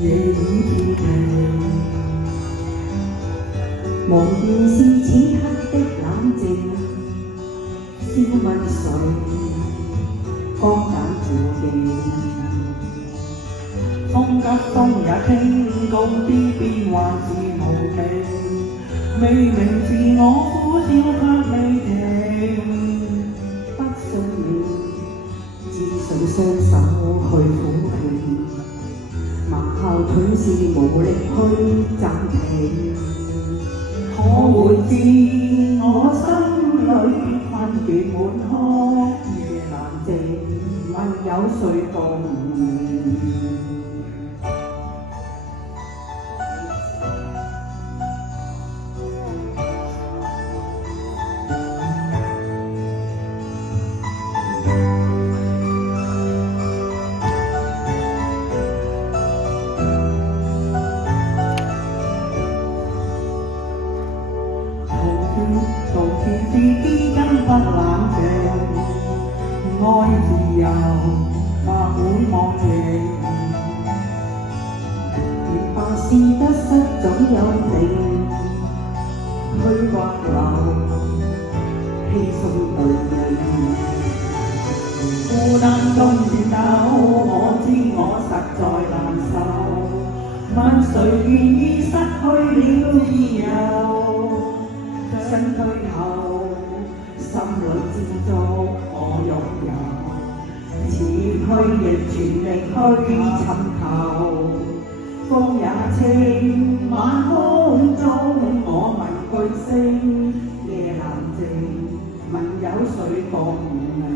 夜雨飄停，無言是此刻的冷靜，先問誰光膽照鏡？風急風也傾，告知變幻是無情，明明是我呼召卻未停。不信了，只想雙手去撫平，盲校腿是無力去暫停。可會知我心裏困倦滿腔，夜闌靜，問有誰共鳴？從前自己根不冷靜，愛自由化滿忘形。如怕是得失總有定，虛或流，犧牲對應。孤單中戰鬥，我知我實在難受。問誰願意失去了自由？想退後，心裏知足我擁有，似虛亦全力去尋求。風也清，晚空中我問句聲，夜闌靜，問有誰共鳴？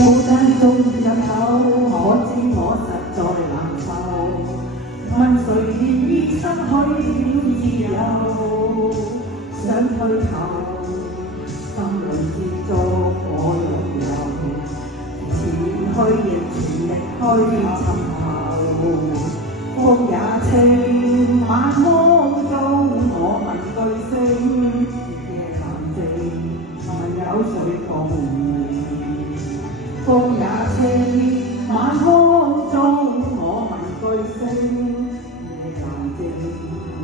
孤單中入口，可知我實在難受。問誰願意失去了自由？想退後，心裏知足我擁有，前去亦全力去尋求。風也清，晚空中我問句聲，夜闌靜，問有誰共鳴？風也清，晚空中我問句聲，夜闌靜，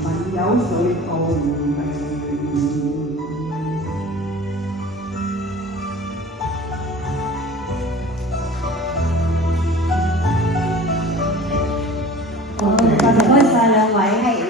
問有誰共鳴？唔該曬兩位。